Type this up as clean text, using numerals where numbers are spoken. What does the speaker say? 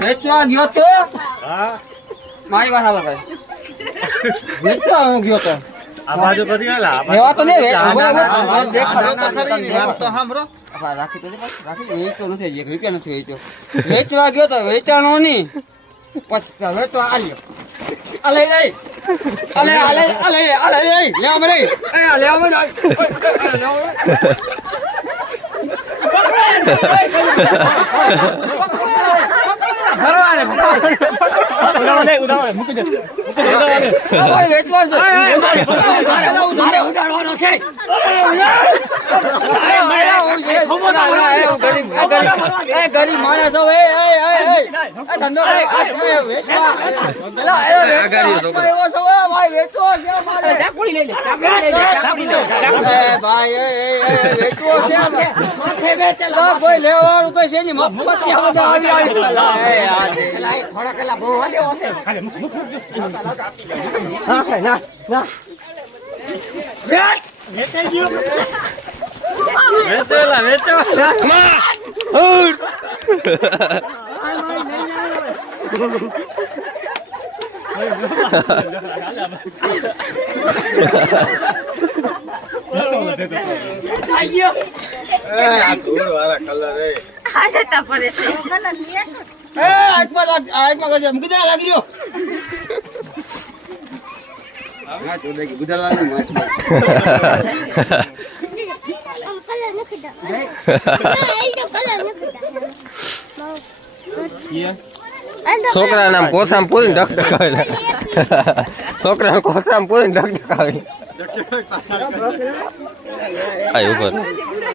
વેચવા ગયો તો મારી વાત હાલો ભાઈ વેચવા હું ગયો તો આ બાજુ કરી આલા એવા તો નહીં રાખી તો વેચતો નથી 1 રૂપિયા નથી વેચ્યો વેચવા ગયો તો વેચાણો નહીં પછી વેચવા આવ્યો અલે લે અલે અલે અલે અલે લે લેવા મળે લેવા મળે ઉડાવડે મૂકી દે ગરીબ માણસ ધંધો કોઈ લેવાનું કઈ છે મફત છોકરા નામ કોસામ પૂરી ડકડકાવે છોકરા કોસામ પૂરી ડકડકાવે આ ઉપર